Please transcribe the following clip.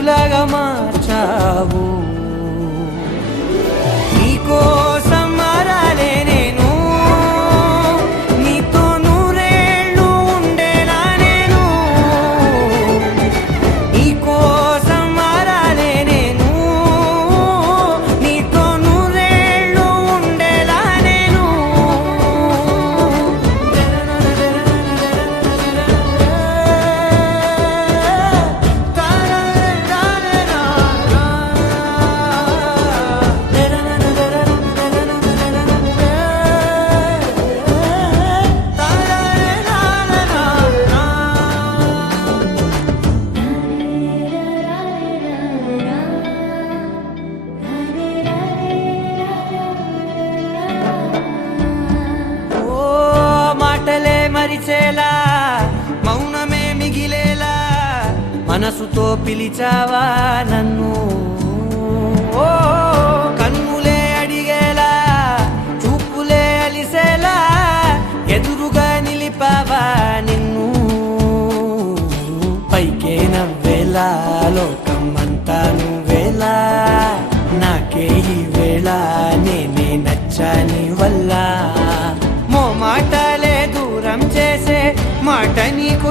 పూలాగా మార్చావు. నీకోసం మారాలే నేను, నీతో నూరేళ్ళు ఉండేలా నేను. నీకోసం మారాలే నేను, నీతో నూరేళ్ళు ఉండేలా నేను. మాటలే మరిచేలా, మౌనమే మిగిలేలా, మనసుతో పిలిచావా నన్ను. ఓ కన్నులే అడిగేలా, చూపులే అలిసేలా, ఎదురుగా నిలిపావా నిన్ను. పైకే నవ్వేలా, లోకం అంతా నువ్వేలా, నాకే ఈ వేళ నేనే నచ్చాని వల్ల. మాటలే దూరం చేసే మాట నీకు